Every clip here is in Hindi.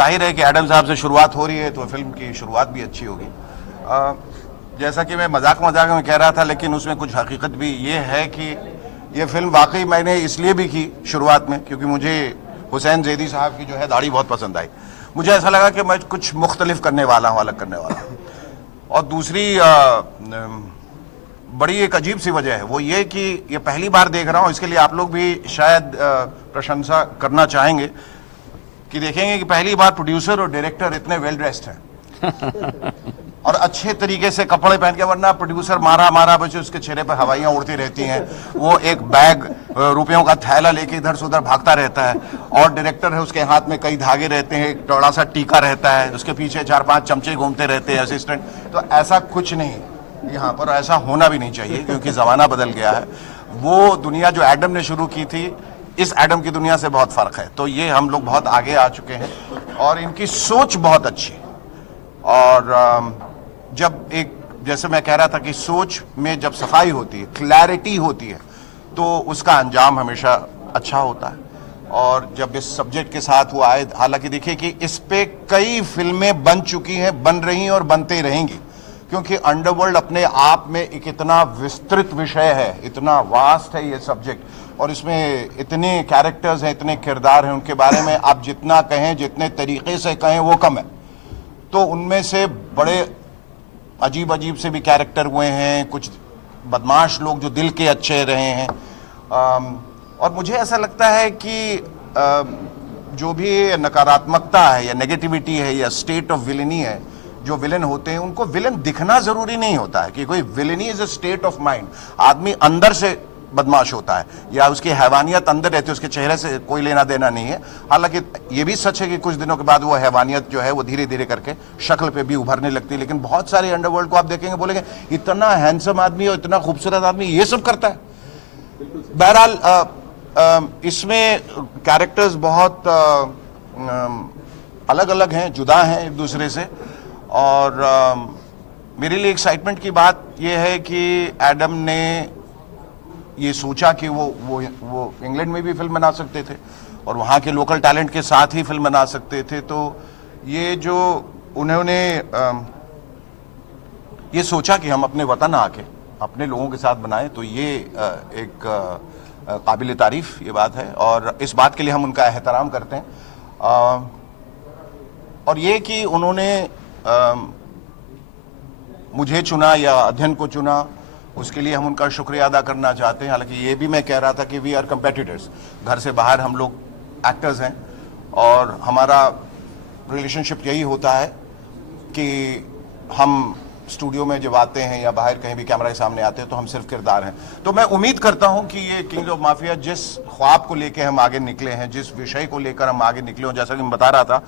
जाहिर है कि एडम साहब से शुरुआत हो रही है तो फिल्म की शुरुआत भी अच्छी होगी। जैसा कि मैं मजाक में कह रहा था, लेकिन उसमें कुछ हकीकत भी ये है कि ये फिल्म वाकई मैंने इसलिए भी की शुरुआत में क्योंकि मुझे हुसैन जैदी साहब की जो है दाढ़ी बहुत पसंद आई। मुझे ऐसा लगा कि मैं कुछ मुख्तलिफ करने वाला हूँ, अलग करने वाला हूँ। और दूसरी बड़ी एक अजीब सी वजह है, वो ये कि ये पहली बार देख रहा हूँ, इसके लिए आप लोग भी शायद प्रशंसा करना चाहेंगे कि देखेंगे कि पहली बार प्रोड्यूसर और डायरेक्टर इतने वेल ड्रेस्ड हैं और अच्छे तरीके से कपड़े पहन के, वरना प्रोड्यूसर मारा बच्चे उसके चेहरे पर हवाइयां उड़ती रहती हैं, वो एक बैग रुपयों का थैला लेके इधर से उधर भागता रहता है, और डायरेक्टर है उसके हाथ में कई धागे रहते हैं, एक बड़ा सा टीका रहता है, उसके पीछे 4-5 चमचे घूमते रहते हैं असिस्टेंट। तो ऐसा कुछ नहीं यहाँ पर, ऐसा होना भी नहीं चाहिए क्योंकि जमाना बदल गया है। वो दुनिया जो एडम ने शुरू की थी, इस एडम की दुनिया से बहुत फर्क है। तो ये हम लोग बहुत आगे आ चुके हैं और इनकी सोच बहुत अच्छी है। और जब एक, जैसे मैं कह रहा था कि सोच में जब सफाई होती है, क्लैरिटी होती है, तो उसका अंजाम हमेशा अच्छा होता है। और जब इस सब्जेक्ट के साथ वो आए, हालांकि देखिए कि इस पे कई फिल्में बन चुकी हैं, बन रही हैं और बनते रहेंगी, क्योंकि अंडरवर्ल्ड अपने आप में एक इतना विस्तृत विषय है, इतना वास्ट है ये सब्जेक्ट, और इसमें इतने कैरेक्टर्स हैं, इतने किरदार हैं, उनके बारे में आप जितना कहें, जितने तरीके से कहें वो कम है। तो उनमें से बड़े अजीब से भी कैरेक्टर हुए हैं, कुछ बदमाश लोग जो दिल के अच्छे रहे हैं। और मुझे ऐसा लगता है कि जो भी नकारात्मकता है या नेगेटिविटी है या स्टेट ऑफ विलेनी है, जो विलेन होते हैं उनको विलेन दिखना जरूरी नहीं होता है कि कोई villainy is a state of mind. आदमी अंदर से बदमाश होता है या उसकी हैवानियत अंदर रहती है, उसके चेहरे से कोई लेना देना नहीं है। हालांकि ये भी सच है कि कुछ दिनों के बाद वो हैवानियत जो है वो धीरे धीरे करके शक्ल पे भी उभरने लगती है। लेकिन बहुत सारे अंडरवर्ल्ड को आप देखेंगे, बोलेंगे इतना हैंडसम आदमी और इतना खूबसूरत आदमी ये सब करता है। बहरहाल इसमें कैरेक्टर्स बहुत अलग अलग हैं, जुदा हैं एक दूसरे से। और मेरे लिए एक्साइटमेंट की बात यह है कि एडम ने ये सोचा कि वो इंग्लैंड में भी फिल्म बना सकते थे और वहाँ के लोकल टैलेंट के साथ ही फिल्म बना सकते थे। तो ये जो उन्होंने ये सोचा कि हम अपने वतन आके अपने लोगों के साथ बनाएं, तो ये एक काबिल तारीफ ये बात है और इस बात के लिए हम उनका एहतराम करते हैं। और ये कि उन्होंने मुझे चुना या अध्ययन को चुना, उसके लिए हम उनका शुक्रिया अदा करना चाहते हैं। हालांकि ये भी मैं कह रहा था कि वी आर कंपेटिटर्स, घर से बाहर हम लोग एक्टर्स हैं और हमारा रिलेशनशिप यही होता है कि हम स्टूडियो में जब आते हैं या बाहर कहीं भी कैमरा के सामने आते हैं तो हम सिर्फ किरदार हैं। तो मैं उम्मीद करता हूं कि ये किंग्स ऑफ माफिया जिस ख्वाब को लेकर हम आगे निकले हैं, जिस विषय को लेकर हम आगे निकले हों, जैसा कि मैं बता रहा था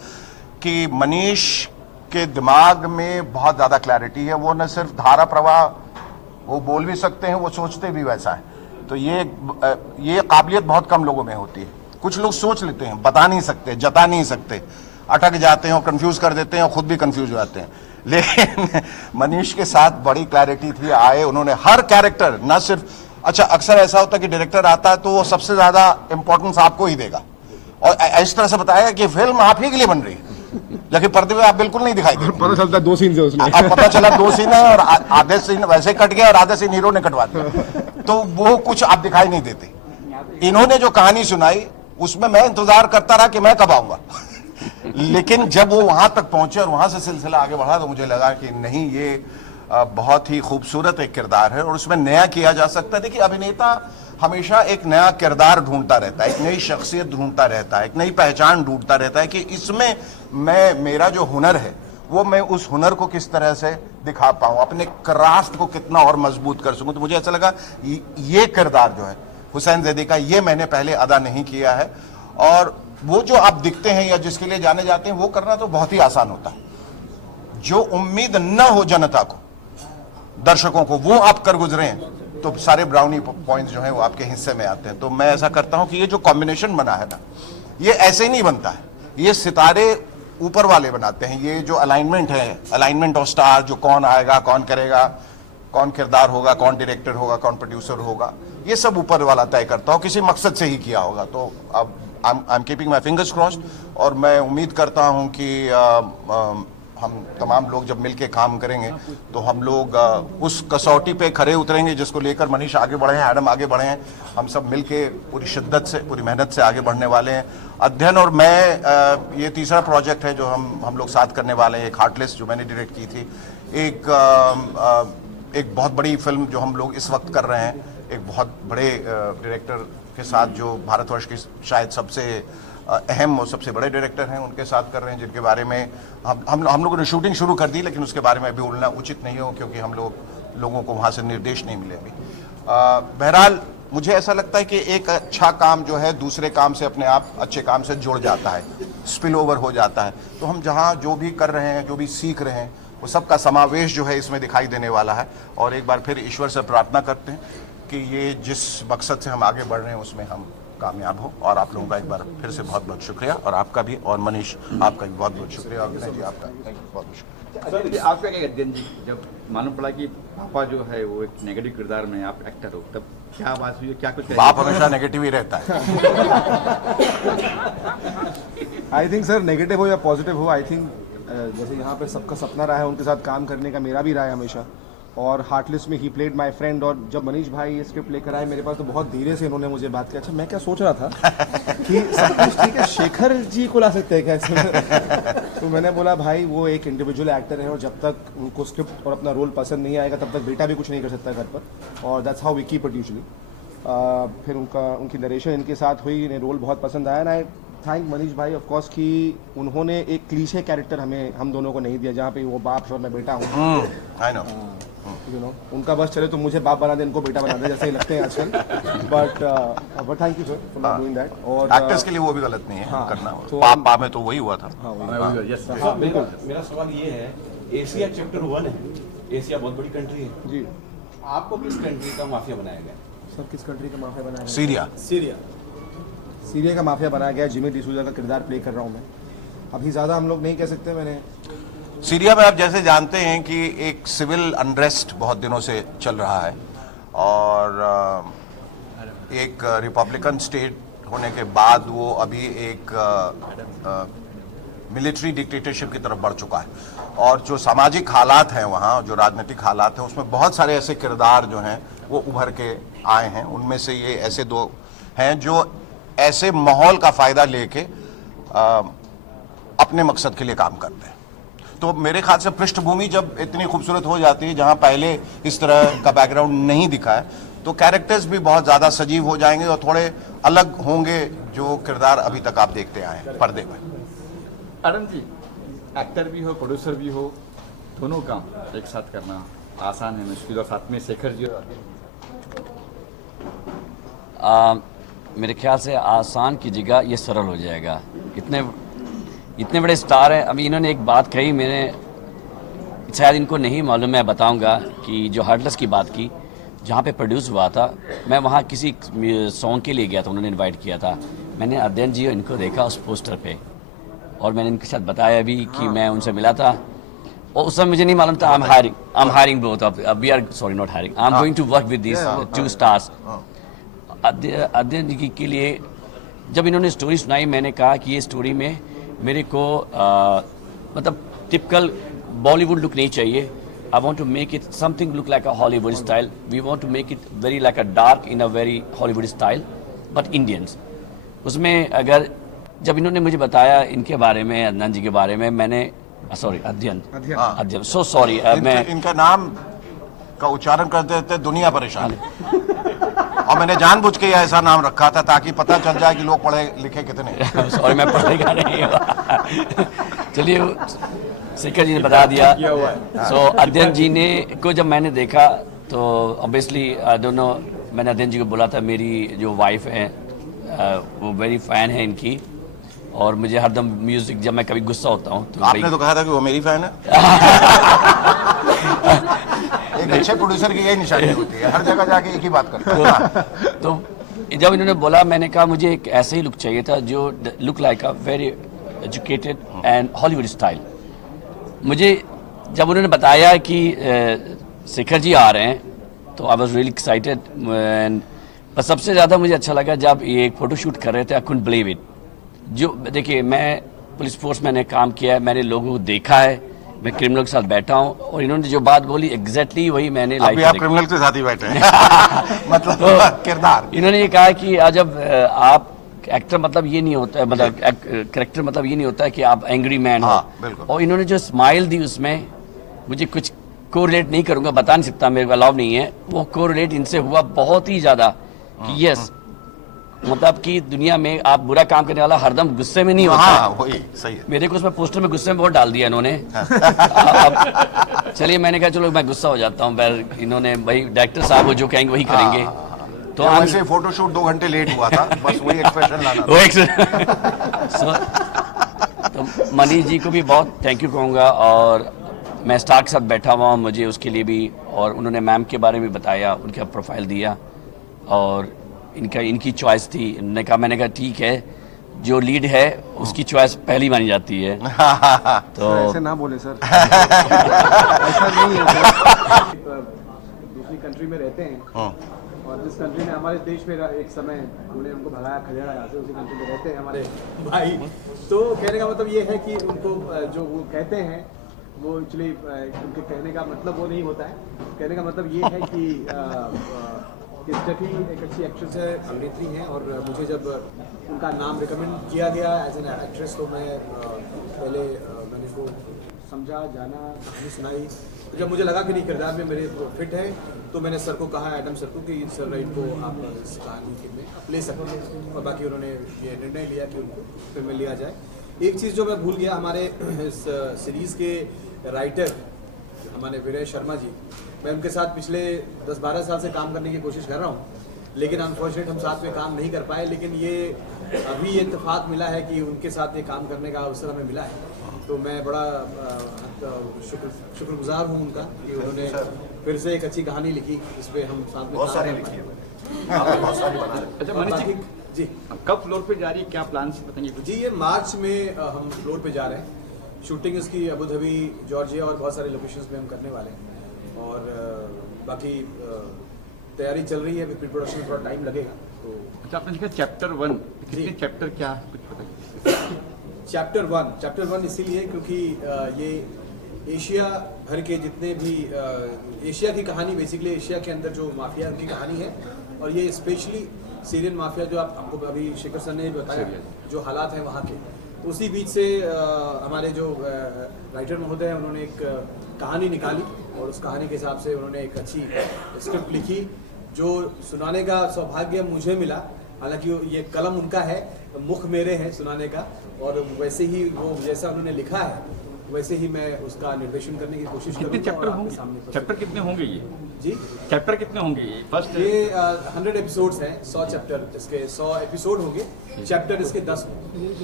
कि मनीष के दिमाग में बहुत ज़्यादा क्लैरिटी है। वो न सिर्फ धारा प्रवाह वो बोल भी सकते हैं, वो सोचते भी वैसा है। तो ये काबिलियत बहुत कम लोगों में होती है। कुछ लोग सोच लेते हैं, बता नहीं सकते, जता नहीं सकते, अटक जाते हैं और कंफ्यूज कर देते हैं और खुद भी कंफ्यूज हो जाते हैं। लेकिन मनीष के साथ बड़ी क्लैरिटी थी, आए उन्होंने हर कैरेक्टर, ना सिर्फ, अच्छा अक्सर ऐसा होता है कि डायरेक्टर आता है तो वो सबसे ज्यादा इंपॉर्टेंस आपको ही देगा और इस तरह से बताएगा कि फिल्म आप ही के लिए बन रही है, लेकिन पर्दे पे आप बिल्कुल नहीं दिखाई देते। पता चलता 2 सीन से उसमें, अब पता चला 2 सीन है और आधे सीन वैसे कट गया और आधे सीन हीरो ने कटवा दिया, तो वो कुछ आप दिखाई नहीं देते। इन्होंने जो कहानी सुनाई उसमें मैं इंतजार करता रहा कि मैं कब आऊंगा लेकिन जब वो वहां तक पहुंचे और वहां से सिलसिला आगे बढ़ा तो मुझे लगा कि नहीं, ये बहुत ही खूबसूरत एक किरदार है और उसमें नया किया जा सकता है। देखिए, अभिनेता हमेशा एक नया किरदार ढूंढता रहता है, एक नई शख्सियत ढूंढता रहता है, एक नई पहचान ढूंढता रहता है कि इसमें मेरा जो हुनर है वो मैं उस हुनर को किस तरह से दिखा पाऊं, अपने क्राफ्ट को कितना और मजबूत कर सकूं। तो मुझे ऐसा लगा ये किरदार जो है हुसैन जैदी का, ये मैंने पहले अदा नहीं किया है। और वो जो आप दिखते हैं या जिसके लिए जाने जाते हैं वो करना तो बहुत ही आसान होता है। जो उम्मीद न हो जनता को, दर्शकों को, वो आप कर गुजरे हैं तो सारे ब्राउनी पॉइंट्स जो हैं वो आपके हिस्से में आते हैं। तो मैं ऐसा करता हूं कि ये जो कॉम्बिनेशन बना है ना, ये ऐसे ही नहीं बनता है, ये सितारे ऊपर वाले बनाते हैं। ये जो अलाइनमेंट है, अलाइनमेंट ऑफ स्टार, जो कौन आएगा, कौन करेगा, कौन किरदार होगा, कौन डायरेक्टर होगा, कौन प्रोड्यूसर होगा, ये सब ऊपर वाला तय करता हो, किसी मकसद से ही किया होगा। तो अब I am keeping my fingers crossed, और मैं उम्मीद करता हूं कि हम तमाम लोग जब मिलके काम करेंगे तो हम लोग उस कसौटी पे खरे उतरेंगे जिसको लेकर मनीष आगे बढ़े हैं, एडम आगे बढ़े हैं। हम सब मिलके पूरी शिद्दत से, पूरी मेहनत से आगे बढ़ने वाले हैं। अध्ययन और मैं, ये तीसरा प्रोजेक्ट है जो हम लोग साथ करने वाले हैं। एक हार्टलेस जो मैंने डायरेक्ट की थी, एक बहुत बड़ी फिल्म जो हम लोग इस वक्त कर रहे हैं, एक बहुत बड़े डायरेक्टर के साथ जो भारतवर्ष की शायद सबसे अहम और सबसे बड़े डायरेक्टर हैं, उनके साथ कर रहे हैं, जिनके बारे में हम लोगों ने शूटिंग शुरू कर दी, लेकिन उसके बारे में अभी बोलना उचित नहीं हो क्योंकि लोगों को वहाँ से निर्देश नहीं मिले अभी। बहरहाल मुझे ऐसा लगता है कि एक अच्छा काम जो है दूसरे काम से अपने आप अच्छे काम से जुड़ जाता है, स्पिल ओवर हो जाता है। तो हम जहाँ जो भी कर रहे हैं, जो भी सीख रहे हैं, वो सबका समावेश जो है इसमें दिखाई देने वाला है। और एक बार फिर ईश्वर से प्रार्थना करते हैं कि ये जिस मकसद से हम आगे बढ़ रहे हैं उसमें हम कामयाब हो। और आप लोगों का एक बार फिर से बहुत बहुत शुक्रिया, और आपका भी, और मनीष आपका भी बहुत बहुत शुक्रिया, और विनय जी आपका बहुत बहुत शुक्रिया। सर, आपका क्या अध्ययन जी, जब मालूम पड़ा कि पापा जो है वो एक नेगेटिव किरदार में आप एक्टर हो, तब क्या बात हुई, क्या कुछ? बाप हमेशा नेगेटिव ही रहता है। आई थिंक सर, नेगेटिव हो या पॉजिटिव हो, आई थिंक जैसे यहाँ पे सबका सपना रहा है उनके साथ काम करने का, मेरा भी रहा है हमेशा। और हार्टलेस में ही प्लेड माय फ्रेंड, और जब मनीष भाई ये स्क्रिप्ट लेकर आए मेरे पास तो बहुत धीरे से इन्होंने मुझे बात की। अच्छा, मैं क्या सोच रहा था कि सब कुछ ठीक है, शेखर जी को ला सकते हैं क्या इसमें? तो मैंने बोला भाई वो एक इंडिविजुअल एक्टर है और जब तक उनको स्क्रिप्ट और अपना रोल पसंद नहीं आएगा तब तक बेटा भी कुछ नहीं कर सकता घर पर, और that's how we keep it usually. फिर उनकी नरेशन इनके साथ हुई, इन्हें रोल बहुत पसंद आया। ना थैंक मनीष भाई ऑफ कोर्स कि उन्होंने एक क्लीशे कैरेक्टर हम दोनों को नहीं दिया जहाँ पे वो बाप और मैं बेटा हूँ। आई नो, यू नो, उनका बस चले तो मुझे बाप बना दे, इनको बेटा बना दे, जैसे ही लगते हैं आजकल। But thank you sir for not doing that. और एक्टर्स के लिए वो भी गलत नहीं है करना। तो पाप में तो वही हुआ था। यस सर, हाँ बिल्कुल। मेरा सवाल ये है, एशिया चैप्टर 1 है, एशिया बहुत बड़ी कंट्री है जी। आपको किस कंट्री का माफिया बनाया गया? सर, किस कंट्री का माफिया बनाया गया? सीरिया। सीरिया का माफिया बनाया गया। जिमी डिसूजा का किरदार प्ले कर रहा हूँ मैं। अभी ज़्यादा हम लोग नहीं कह सकते। मैंने सीरिया में आप जैसे जानते हैं कि एक सिविल अनरेस्ट बहुत दिनों से चल रहा है, और एक रिपब्लिकन स्टेट होने के बाद वो अभी एक मिलिट्री डिक्टेटरशिप की तरफ बढ़ चुका है। और जो सामाजिक हालात हैं वहाँ, जो राजनीतिक हालात हैं, उसमें बहुत सारे ऐसे किरदार जो हैं वो उभर के आए हैं। उनमें से ये ऐसे दो हैं जो ऐसे माहौल का फ़ायदा लेके अपने मकसद के लिए काम करते हैं। तो मेरे ख्याल से पृष्ठभूमि जब इतनी खूबसूरत हो जाती है जहाँ पहले इस तरह का बैकग्राउंड नहीं दिखा है, तो कैरेक्टर्स भी बहुत ज़्यादा सजीव हो जाएंगे और थोड़े अलग होंगे जो किरदार अभी तक आप देखते आए हैं पर्दे में। अरुण जी, एक्टर भी हो, प्रोड्यूसर भी हो, दोनों काम एक साथ करना आसान है, मुश्किल? और साथ में शेखर जी और मेरे ख्याल से आसान की जगह ये सरल हो जाएगा। इतने बड़े स्टार हैं। अभी इन्होंने एक बात कही, मैंने शायद इनको नहीं मालूम, मैं बताऊंगा कि जो हार्टलेस की बात की, जहाँ पे प्रोड्यूस हुआ था, मैं वहाँ किसी सॉन्ग के लिए गया था, उन्होंने इनवाइट किया था। मैंने अध्ययन जी इनको देखा उस पोस्टर पे, और मैंने इनके साथ बताया भी कि मैं उनसे मिला था, और उस समय मुझे नहीं मालूम था I am hiring both of, we are sorry not hiring, I am going to work with this two stars. Adhyayan ji के लिए जब इन्होंने स्टोरी सुनाई, मैंने कहा कि ये स्टोरी में मेरे को मतलब टिपिकल बॉलीवुड लुक नहीं चाहिए। I want to make it something look like a Hollywood style. We want to make it very like a dark in a very Hollywood style, but Indians. उसमें अगर जब इन्होंने मुझे बताया इनके बारे में, अदनान जी के बारे में, मैंने सॉरी अध्ययन सो सॉरी, मैं इनका नाम का उच्चारण करते रहते दुनिया परेशान है। और मैंने जानबूझ के ऐसा नाम रखा था ताकि पता चल जाए कि लोग पढ़े लिखे कितने। सॉरी, मैं पढ़ेगा नहीं। चलिए, शेखर जी ने बता दिया। सो अध्ययन जी ने को जब मैंने देखा तो ऑब्वियसली दोनों, मैंने अध्ययन जी को बोला था मेरी जो वाइफ है वो वेरी फैन है इनकी, और मुझे हरदम म्यूजिक, जब मैं कभी गुस्सा होता हूँ तो आपने तो कहा था कि वो मेरी फैन है। एक अच्छे प्रोड्यूसर की यही निशानी होती है, हर जगह जाके एक ही बात करता है। तो जब इन्होंने बोला, मैंने कहा मुझे एक ऐसे ही लुक चाहिए था जो look like a very educated and Hollywood style. मुझे जब उन्होंने बताया कि शेखर जी आ रहे हैं तो आई वाज रियली एक्साइटेड। पर सबसे ज़्यादा मुझे अच्छा लगा जब ये एक फ़ोटो शूट कर रहे थे, आई कुडंट बिलीव इट। जो देखिए, मैं पुलिस फोर्स मैंने काम किया है, मैंने लोगों को देखा है, मैं क्रिमिनल के साथ बैठा हूँ, और इन्होंने जो बात बोली एग्जैक्टली वही मैंने लाइफ अभी में आप देखा। क्रिमिनल के साथ ही बैठे हैं मतलब किरदार। इन्होंने ये कहा कि जब आप एक्टर मतलब ये नहीं होता है, मतलब कैरेक्टर मतलब ये नहीं होता है कि आप एंग्री मैन हो। हाँ, बिल्कुल। और इन्होंने जो स्माइल दी उसमें मुझे कुछ कोरिलेट नहीं करूंगा, बता नहीं सकता, मेरे को अलाउ नहीं है, वो कोरिलेट इनसे हुआ बहुत ही ज्यादा कि यस, मतलब कि दुनिया में आप बुरा काम करने वाला हरदम गुस्से में नहीं होता हाँ है। वही सही है। मेरे को उसमें पोस्टर में गुस्से में बहुत डाल दिया इन्होंने। अब चलिए, मैंने कहा चलो मैं गुस्सा हो जाता हूँ, पर इन्होंने भाई डायरेक्टर साहब वो जो कहेंगे वही करेंगे। तो वैसे फोटोशूट 2 घंटे लेट हुआ था, बस वही एक्सप्रेशन लाना वो तो मनीष जी को भी बहुत थैंक यू कहूँगा, और मैं स्टार के साथ बैठा हुआ हूँ, मुझे उसके लिए भी, और उन्होंने मैम के बारे में बताया, उनका प्रोफाइल दिया, और इनकी चॉइस थी। मैंने कहा ठीक है, जो लीड है उसकी चॉइस पहली मानी जाती है। तो ऐसे ना बोले सर ऐसा नहीं है सर। दूसरी कंट्री में रहते हैं, और जिस कंट्री में हमारे देश में एक समय हमने उनको भगाया खदेड़ा यहाँ से, उसी कंट्री में रहते हैं हमारे भाई। तो कहने का मतलब ये है कि उनको जो वो कहते हैं वो एक्चुअली उनके कहने का मतलब वो नहीं होता है। कहने का मतलब ये है कि स्टेफी एक अच्छी एक्ट्रेस है, अभिनेत्री हैं, और मुझे जब उनका नाम रिकमेंड किया गया एज एन एक्ट्रेस, तो मैं पहले मैंने इसको समझा, जाना, कहानी सुनाई। तो जब मुझे लगा कि नहीं किरदार में मेरे फिट है, तो मैंने सर को कहा, एडम सर को, कि सर इनको आप इस कहानी में आप ले सकते हैं, और बाकी उन्होंने ये निर्णय लिया कि उनको फिल्म में लिया जाए। एक चीज़ जो मैं भूल गया, हमारे इस सीरीज़ के राइटर हमारे विनय शर्मा जी, मैं उनके साथ पिछले 10-12 साल से काम करने की कोशिश कर रहा हूँ, लेकिन अनफॉर्चुनेट हम साथ में काम नहीं कर पाए। लेकिन ये अभी ये इत्तेफाक मिला है कि उनके साथ ये काम करने का अवसर हमें मिला है, तो मैं बड़ा शुक्रगुजार हूँ उनका कि उन्होंने फिर से एक अच्छी कहानी लिखी, इस पर हम साथ में बहुत सारी लिखी है, बहुत सारी बना रहे। अच्छा मनीष जी, जी कब फ्लोर पे जा रही है, क्या प्लान बताएंगे कुछ? जी, ये मार्च में हम फ्लोर पे जा रहे हैं। शूटिंग इसकी अबू धाबी, जॉर्जिया और बहुत सारे लोकेशंस में हम करने वाले हैं, और बाकी तैयारी चल रही है। प्री प्रोडक्शन में थोड़ा टाइम लगेगा। तो अच्छा, आपने लिखा चैप्टर 1, कितने चैप्टर क्या कुछ बताइए? चैप्टर वन इसीलिए क्योंकि ये एशिया भर के जितने भी एशिया की कहानी, बेसिकली एशिया के अंदर जो माफिया की कहानी है, और ये स्पेशली सीरियन माफिया जो आपको अभी शेखर सर ने बताया, जो हालात हैं वहाँ के, तो उसी बीच से हमारे जो राइटर महोदय हैं उन्होंने एक कहानी निकाली, और उस कहानी के हिसाब से उन्होंने एक अच्छी स्क्रिप्ट लिखी, जो सुनाने का सौभाग्य मुझे मिला। हालांकि ये कलम उनका है, मुख मेरे हैं सुनाने का, और वैसे ही वो जैसा उन्होंने लिखा है वैसे ही मैं उसका निर्देशन करने की कोशिश कितने करूंगा। चैप्टर और आपके होंगे? सामने चैप्टर कितने होंगे ये? जी, चैप्टर कितने होंगे ये? फर्स्ट ये 100 एपिसोड्स हैं, 100 चैप्टर, इसके 100 एपिसोड होंगे, चैप्टर इसके 10 होंगे।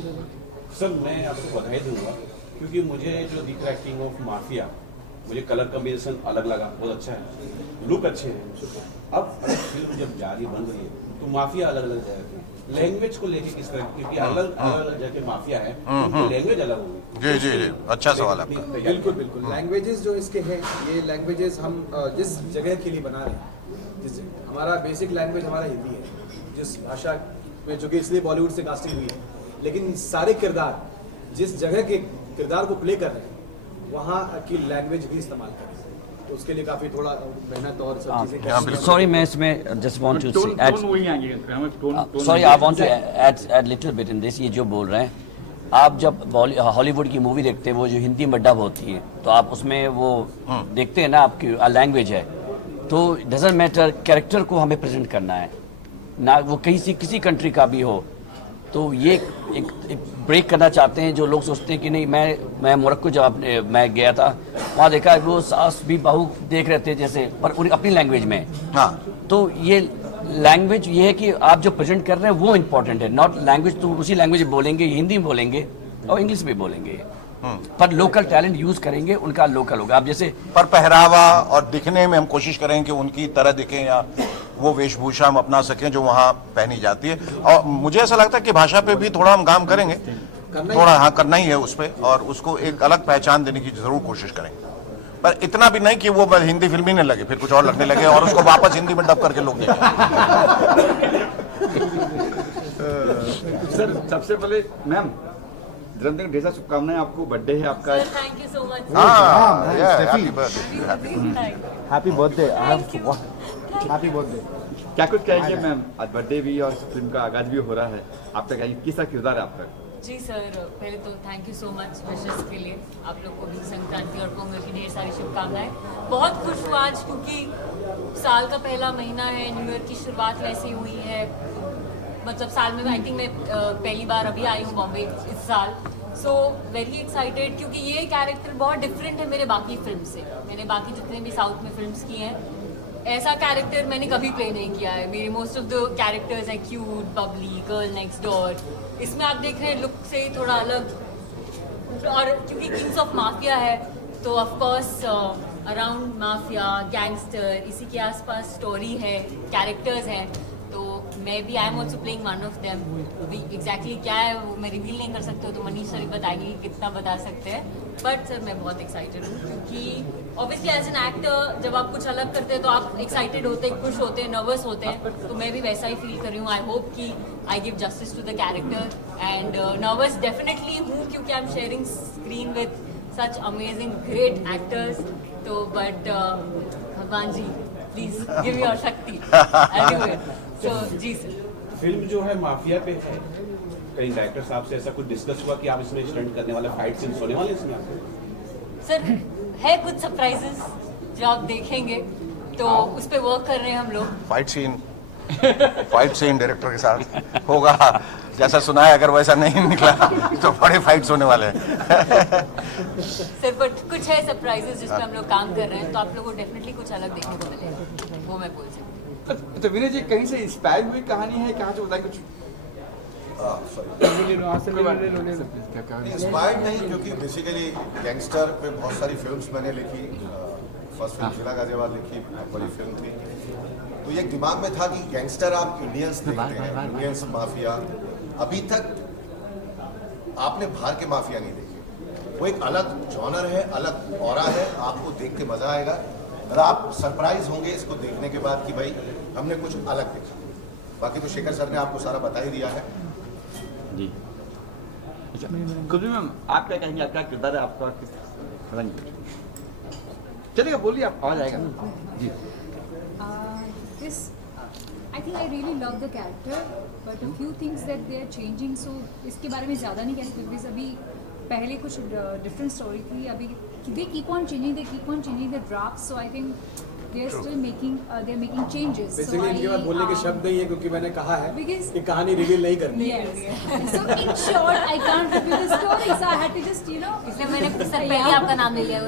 सर मैं आपको बधाई दूंगा, क्योंकि मुझे जो दिख रहा है किंग ऑफ माफिया, मुझे कलर कॉम्बिनेशन अलग लगा, बहुत अच्छा है, लुक अच्छे हैं। अब फिल्म जब जारी बन रही है तो माफिया अलग अलग जगह की लैंग्वेज को लेके किस तरह, क्योंकि अलग अलग जगह के माफिया है, उनकी लैंग्वेज अलग होगी। जी जी जी, अच्छा सवाल आपका। बिल्कुल बिल्कुल, लैंग्वेजेस जो इसके हैं, ये लैंग्वेजेस हम जिस जगह के लिए बना रहे हैं, जिस हमारा बेसिक लैंग्वेज हमारा हिंदी है, जिस भाषा में, जो कि इसलिए बॉलीवुड से कास्टिंग हुई है, लेकिन सारे किरदार जिस जगह के किरदार को प्ले कर रहे हैं वहाँ की लैंग्वेज भी इस्तेमाल कर रहे हैं, तो उसके लिए काफ़ी थोड़ा मेहनत और सब चीज़ें हाँ, बिल्कुल। सॉरी, मैं इसमें जस्ट वांट टू टोन वही आएंगे, हमें tone sorry, I want to add little bit in this. ये जो बोल रहे हैं, आप जब हॉलीवुड की मूवी देखते हैं, वो जो हिंदी में डब होती है, तो आप उसमें वो देखते हैं ना, आपकी लैंग्वेज है, तो डजंट मैटर, कैरेक्टर को हमें प्रेजेंट करना है ना, वो किसी कंट्री का भी हो। तो ये एक ब्रेक करना चाहते हैं जो लोग सोचते हैं कि नहीं, मैं मोरक्को जब मैं गया था, वहाँ देखा वो सास भी बहू देख रहे थे जैसे, पर उनकी अपनी लैंग्वेज में। हाँ, तो ये लैंग्वेज ये है कि आप जो प्रेजेंट कर रहे हैं वो इम्पोर्टेंट है, नॉट लैंग्वेज। तो उसी लैंग्वेज बोलेंगे, हिंदी में बोलेंगे और इंग्लिश में बोलेंगे, पर लोकल टैलेंट यूज करेंगे, उनका लोकल होगा। आप जैसे पर पहरावा और दिखने में हम कोशिश करें कि उनकी तरह दिखें, या वो वेशभूषा हम अपना सकें जो वहाँ पहनी जाती है। और मुझे ऐसा लगता है कि भाषा पे भी थोड़ा हम काम करेंगे, थोड़ा हाँ करना ही है उस पर, और उसको एक अलग पहचान देने की जरूर कोशिश करेंगे, पर इतना भी नहीं कि वो हिंदी फिल्म ही नहीं लगे, फिर कुछ और लगने लगे और उसको वापस हिंदी में डब करके लोग देखें। सर सबसे पहले मैम जन्मदिन की ढेर सारी शुभकामनाएं आपको, बर्थडे है आपका। Sir, thank you so much. हाँ, yeah, Steffi. happy birthday. Thank happy birthday I Thank you. Have happy birthday क्या कुछ कहेंगे मैम, आज बर्थडे भी और फिल्म का आगाज भी हो रहा है, आपका क्या किसका किरदार है आपका? जी सर, पहले तो thank you so much wishes के लिए। आप लोग को भी संक्रांति और पोंगल की ढेर सारी शुभकामनाएं। बहुत खुश हूँ आज क्योंकि साल का पहला महीना है, न्यू ईयर की शुरुआत वैसे हुई है। मतलब साल में आई थिंक मैं पहली बार अभी आई हूँ बॉम्बे इस साल। सो वेरी एक्साइटेड क्योंकि ये कैरेक्टर बहुत डिफरेंट है मेरे बाकी फिल्म से। मैंने बाकी जितने भी साउथ में फिल्म्स की हैं ऐसा कैरेक्टर मैंने कभी प्ले नहीं किया है। मेरे मोस्ट ऑफ द कैरेक्टर्स हैं cute, Babli, girl next door. इसमें आप देख रहे हैं लुक से ही थोड़ा अलग, और क्योंकि किंग्स ऑफ माफिया है तो of course around mafia, gangster, इसी के आसपास स्टोरी है, कैरेक्टर्स हैं। तो मैं भी I am also playing one of them. अभी एग्जैक्टली क्या है वो मैं रिवील नहीं कर सकती हूँ, तो मनीष सर ही बताएंगे कि कितना बता सकते हैं। बट सर मैं बहुत एक्साइटेड हूँ क्योंकि ऑब्वियसली एज एन एक्टर जब आप कुछ अलग करते हैं तो आप एक्साइटेड होते हैं, खुश होते हैं, नर्वस होते हैं। तो मैं भी वैसा ही फील कर रही हूँ। आई होप कि I give justice to the character and nervous definitely हूँ क्योंकि I am sharing screen with such amazing great actors. तो बट भगवान जी प्लीज गिव योर शक्ति। तो जी सर, फिल्म जो है माफिया पे है, कहीं डायरेक्टर साहब से ऐसा कुछ डिस्कस हुआ कि आप इसमें स्टंट करने वाले, फाइट सीन्स होने वाले इसमें आपको? सर है कुछ सरप्राइजेस जो आप देखेंगे तो उस पे वर्क कर रहे हैं हम लोग। फाइट सीन डायरेक्टर के साथ होगा, जैसा सुना है। अगर वैसा नहीं निकला तो बड़े फाइट्स होने वाले हैं। सर बट कुछ है सरप्राइजेस जिस पे हम लोग काम कर रहे हैं, तो आप लोगों को डेफिनेटली कुछ अलग देखने को मिलेगा, वो मैं बोल सकती हूँ। तो विनय जी कहीं से इंस्पायर हुई कहानी है, कहाँ से बताइए कुछ? इंस्पायर्ड नहीं, क्योंकि बेसिकली गैंगस्टर पे बहुत सारी फिल्म्स मैंने लिखी। फर्स्ट फिल्म जिला गाजियाबाद लिखी, बड़ी फिल्म थी। तो ये दिमाग में था कि गैंगस्टर आप इंडियंस देखते हैं, इंडियंस माफिया, अभी तक आपने बाहर के माफिया नहीं देखे। वो एक अलग जॉनर है, अलग ऑरा है, आपको देख के मजा आएगा और आप सरप्राइज होंगे इसको देखने के बाद कि भाई हमने कुछ अलग देखा। बाकी तो शेखर सर ने आपको सारा बता ही दिया है। जी अच्छा, कुछ भी मैम आप क्या कहेंगे, आपका किरदार है आपका किस बताएंगे? चलेगा, बोलिए, आप आवाज आएगा जी। This, I think I really love the character, but a few things that they are changing. So इसके बारे में ज़्यादा नहीं कह सकते because अभी पहले कुछ different story थी, अभी they keep on changing the drafts. So I think they are still making they're making changes. Basically इनके पास बोलने के शब्द नहीं है क्योंकि मैंने कहा है Because- कि कहानी रिवील नहीं करनी। Yes. So in short, I can't reveal the story. So I had to just इसलिए मैंने सर पहले आपका नाम ले लिया।